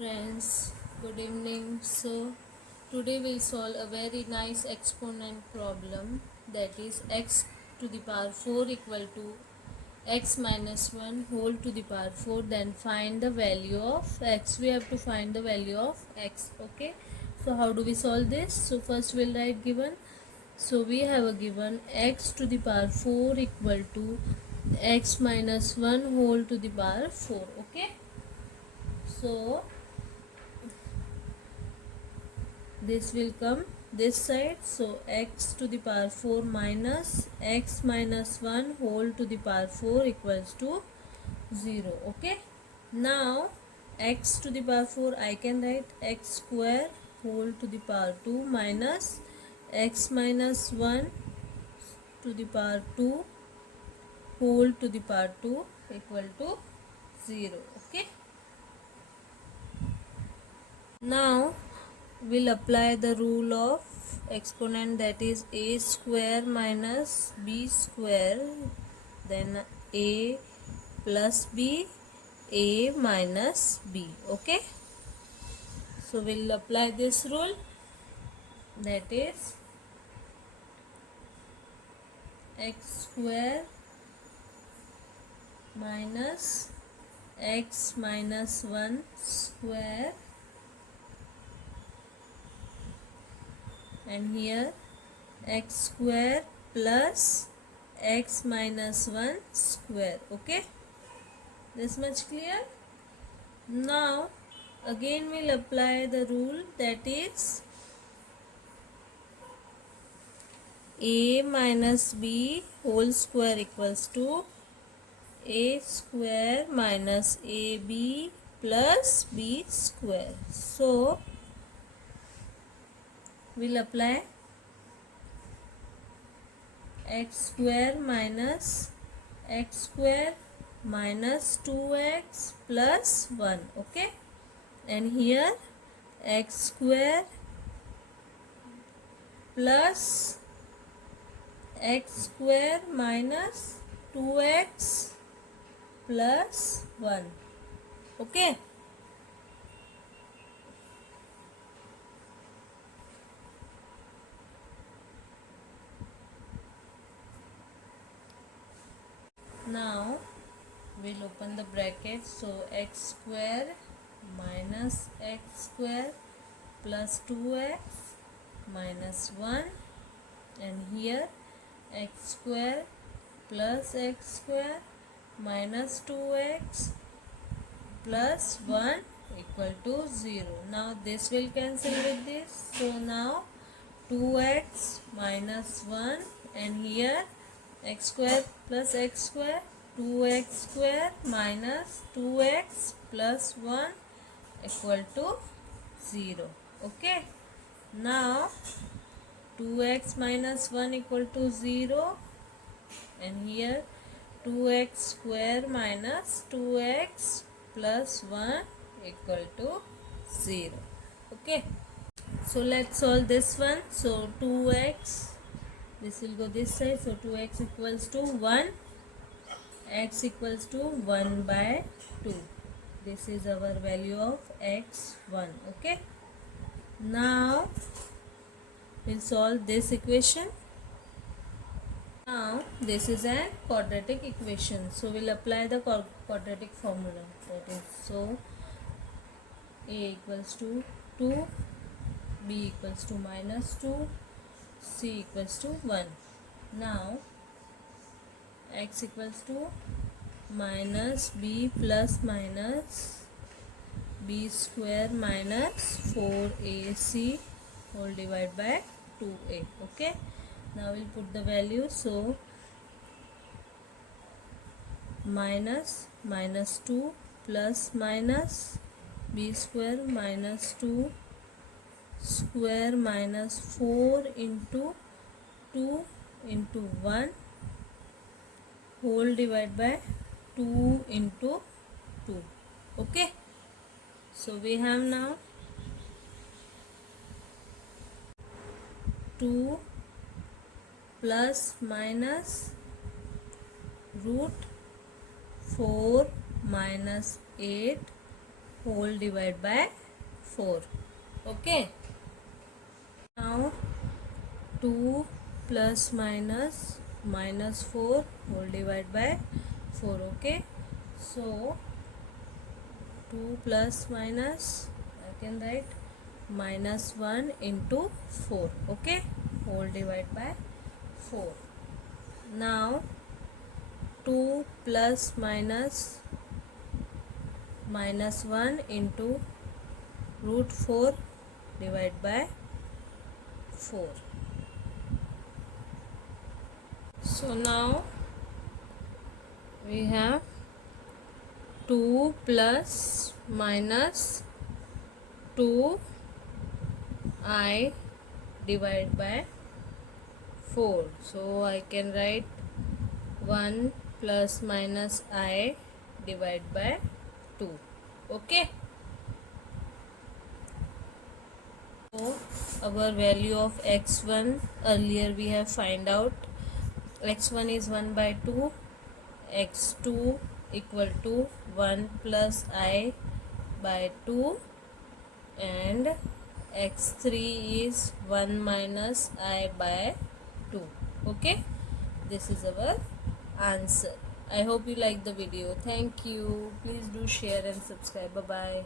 Friends, good evening. So, today we'll solve a very nice exponent problem, that is x to the power 4 equal to x minus 1 whole to the power 4. Then find the value of x. We have to find the value of x. Okay. So, how do we solve this? So, first we'll write given. So, we have a given x to the power 4 equal to x minus 1 whole to the power 4. Okay. So, this will come this side, so x to the power 4 minus x minus 1 whole to the power 4 equals to 0. Okay, now x to the power 4 I can write x square whole to the power 2 minus x minus 1 to the power 2 whole to the power 2 equal to 0. Okay, now we'll apply the rule of exponent, that is a square minus b square, then a plus b, a minus b. Okay, so we'll apply this rule, that is x square minus x minus 1 square, and here x square plus x minus 1 square. Okay, this much clear. Now again we'll apply the rule, that is a minus b whole square equals to a square minus ab plus b square. So we'll apply x square minus x square minus 2x plus 1. Okay, and here x square plus x square minus 2x plus 1. Okay, now we'll open the bracket. So x square minus x square plus 2x minus 1, and here x square plus x square minus 2x plus 1 equal to 0. Now this will cancel with this, so now 2x minus 1, and here x square plus x square, 2x square minus 2x plus 1 equal to 0. Okay, now 2x minus 1 equal to 0, and here 2x square minus 2x plus 1 equal to 0. Okay, so let's solve this one. So 2x, this will go this side, so 2x equals to 1, x equals to 1 by 2. This is our value of x1. Okay, now we'll solve this equation. Now this is a quadratic equation, so we'll apply the quadratic formula, that is, so a equals to 2, b equals to minus 2, c equals to 1. Now x equals to minus b plus minus b square minus 4ac whole divided by 2a. Okay, now we'll put the value. So minus 2 plus minus b square minus 2 square minus 4 into 2 into 1 whole divided by 2 into 2. Okay, so we have now 2 plus minus root 4 minus 8 whole divided by 4. Okay. Now 2 plus minus 4 whole divided by 4. Okay. So 2 plus minus, I can write minus 1 into 4. Okay. Whole divided by 4. Now 2 plus minus 1 into root 4 divided by 4. So now we have 2 plus minus 2I divided by 4. So I can write 1 plus minus I divided by 2. Okay. So our value of x1, earlier we have find out x1 is 1 by 2, x2 equal to 1 plus I by 2, and x3 is 1 minus I by 2. Okay, this is our answer. I hope you like the video. Thank you. Please do share and subscribe. Bye bye.